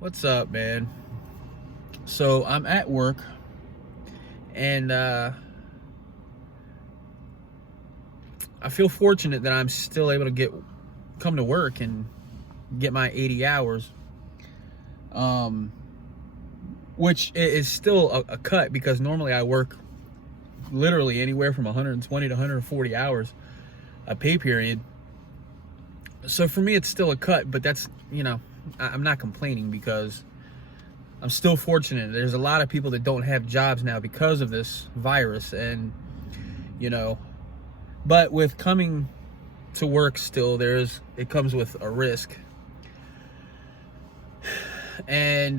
What's up, man? So I'm at work, and I feel fortunate that I'm still able to come to work and get my 80 hours, um, which is still a cut because normally I work literally anywhere from 120 to 140 hours a pay period. So for me, it's still a cut, but I'm not complaining because I'm still fortunate. There's a lot of people that don't have jobs now because of this virus, and you know, but with coming to work still, it comes with a risk. And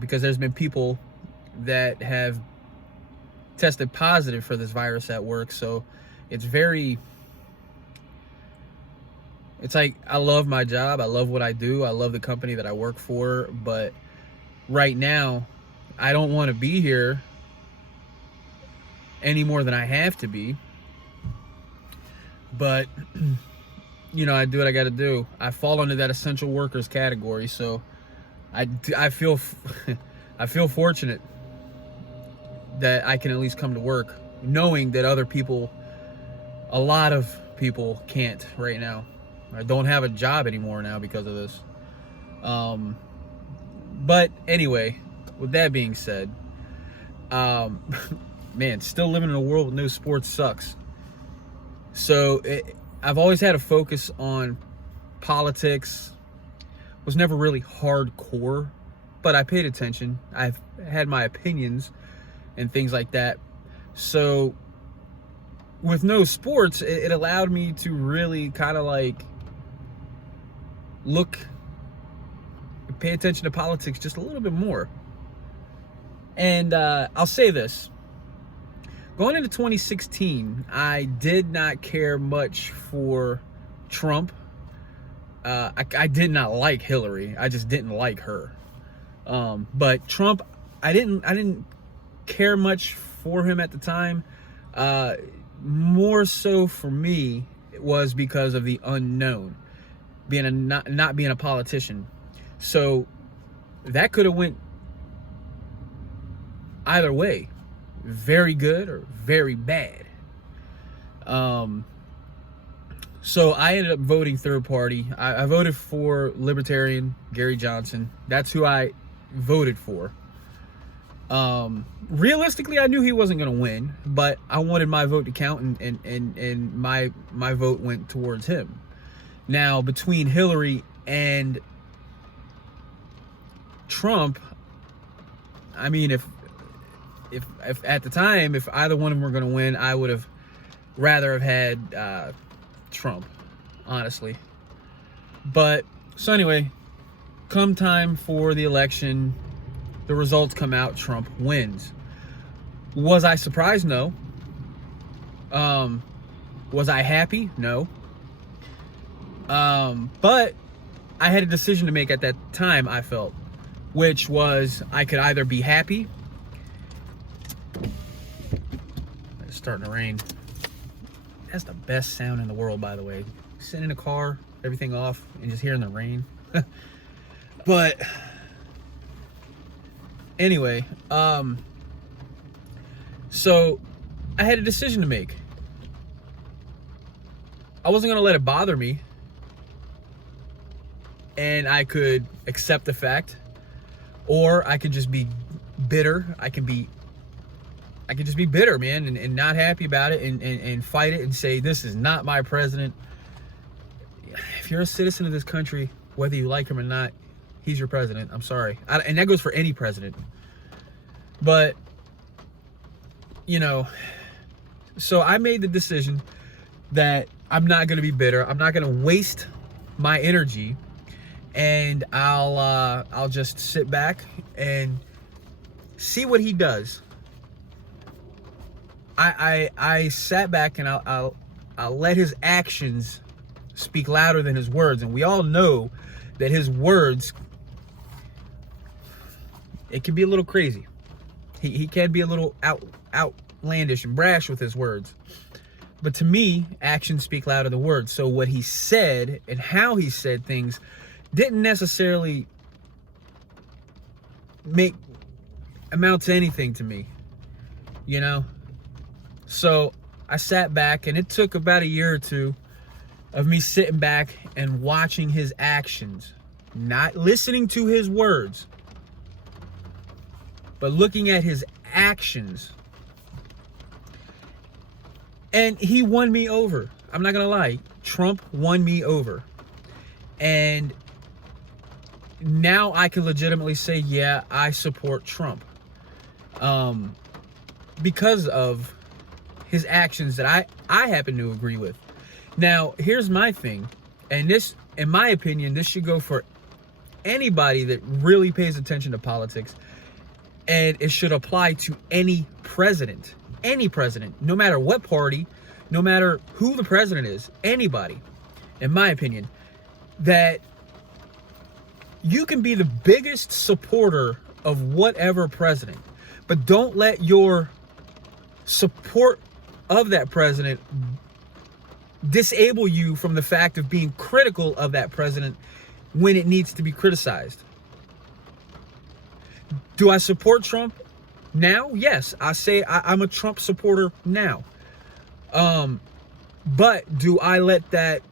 because there's been people that have tested positive for this virus at work, so it's like, I love my job, I love what I do, I love the company that I work for, but right now I don't want to be here any more than I have to be. But I do what I got to do. I fall under that essential workers category, so I feel I feel fortunate that I can at least come to work, knowing that a lot of people can't right now. I don't have a job anymore now because of this. But anyway, with that being said, man, still living in a world with no sports sucks. So I've always had a focus on politics. Was never really hardcore, but I paid attention. I've had my opinions and things like that. So with no sports, it allowed me to really kind of like pay attention to politics just a little bit more. And I'll say this. Going into 2016, I did not care much for Trump. I did not like Hillary. I just didn't like her. But Trump, I didn't care much for him at the time. More so for me, it was because of the unknown, not being a politician. So that could have went either way, very good or very bad. So I ended up voting third party. I voted for Libertarian Gary Johnson. That's who I voted for. Realistically, I knew he wasn't going to win, but I wanted my vote to count, and my vote went towards him. Now, between Hillary and Trump, I mean, if at the time, if either one of them were going to win, I would have rather have had Trump, honestly. But so anyway, come time for the election, the results come out, Trump wins. Was I surprised? No. Was I happy? No. But I had a decision to make at that time, I felt, which was I could either be happy. It's starting to rain. That's the best sound in the world, by the way. Sitting in a car, everything off, and just hearing the rain. But anyway, so I had a decision to make. I wasn't going to let it bother me, and I could accept the fact, or I could just be bitter. I could just be bitter, man, and not happy about it, and fight it and say, this is not my president. If you're a citizen of this country, whether you like him or not, he's your president. I'm sorry. And that goes for any president. But, so I made the decision that I'm not going to be bitter. I'm not going to waste my energy, and I'll just sit back and see what he does. I sat back, and I'll let his actions speak louder than his words. And we all know that his words, it can be a little crazy. He can be a little outlandish and brash with his words. But to me, actions speak louder than words. So what he said and how he said things didn't necessarily amount to anything to me, you know? So I sat back, and it took about a year or two of me sitting back and watching his actions, not listening to his words, but looking at his actions. And he won me over. I'm not gonna lie. Trump won me over. And now I can legitimately say, yeah, I support Trump. Because of his actions that I happen to agree with. Now, here's my thing. And this, in my opinion, this should go for anybody that really pays attention to politics. And it should apply to any president, no matter what party, no matter who the president is, anybody, in my opinion, that you can be the biggest supporter of whatever president, but don't let your support of that president disable you from the fact of being critical of that president when it needs to be criticized. Do I support Trump now? Yes, I say I'm a Trump supporter now. But do I let that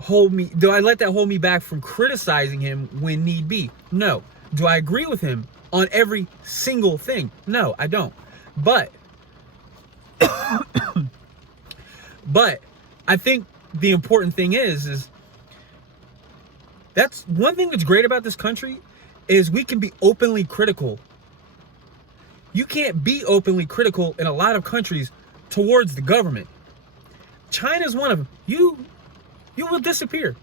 hold me back from criticizing him when need be? No. Do I agree with him on every single thing? No, I don't. But I think the important thing is that's one thing that's great about this country is we can be openly critical. You can't be openly critical in a lot of countries towards the government. China's one of them. You will disappear.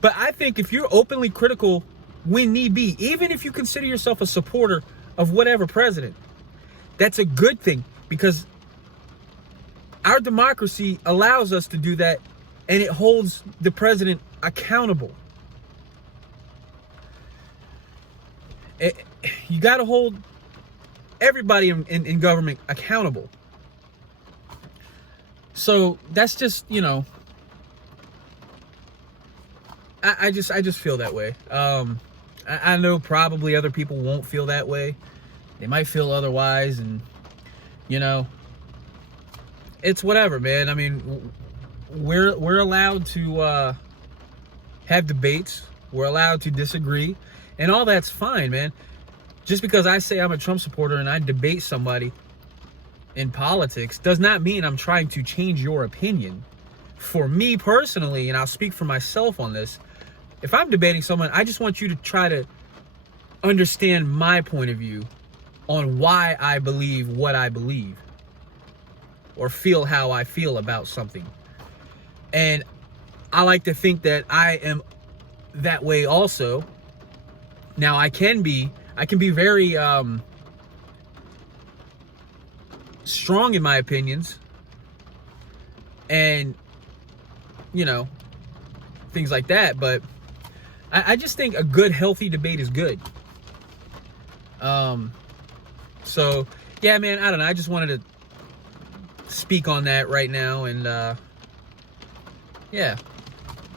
But I think if you're openly critical when need be, even if you consider yourself a supporter of whatever president, that's a good thing, because our democracy allows us to do that, and it holds the president accountable. You got to hold everybody in government accountable. So that's just, you know, I just feel that way. I know probably other people won't feel that way. They might feel otherwise, and, you know, it's whatever, man. I mean, we're allowed to have debates. We're allowed to disagree, and all that's fine, man. Just because I say I'm a Trump supporter and I debate somebody in politics does not mean I'm trying to change your opinion. For me personally, and I'll speak for myself on this, if I'm debating someone, I just want you to try to understand my point of view on why I believe what I believe, or feel how I feel about something. And I like to think that I am that way also. Now I can be very strong in my opinions, and, you know, things like that, but I just think a good, healthy debate is good. So yeah, man, I don't know, I just wanted to speak on that right now, and yeah,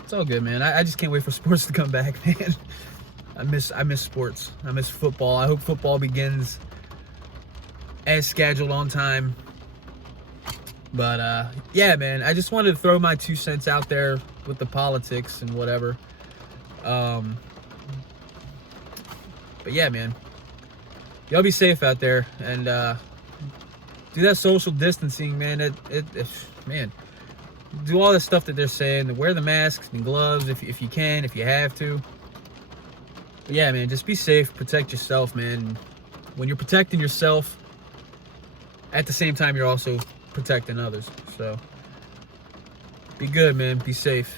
it's all good, man. I just can't wait for sports to come back, man. I miss sports. I miss football. I hope football begins as scheduled on time. But yeah, man, I just wanted to throw my 2 cents out there with the politics and whatever. But yeah, man, y'all be safe out there, and do that social distancing, man. Man, do all the stuff that they're saying. Wear the masks and gloves if you can, if you have to. But yeah, man, just be safe, protect yourself, man. When you're protecting yourself, at the same time, you're also protecting others. So be good, man. Be safe.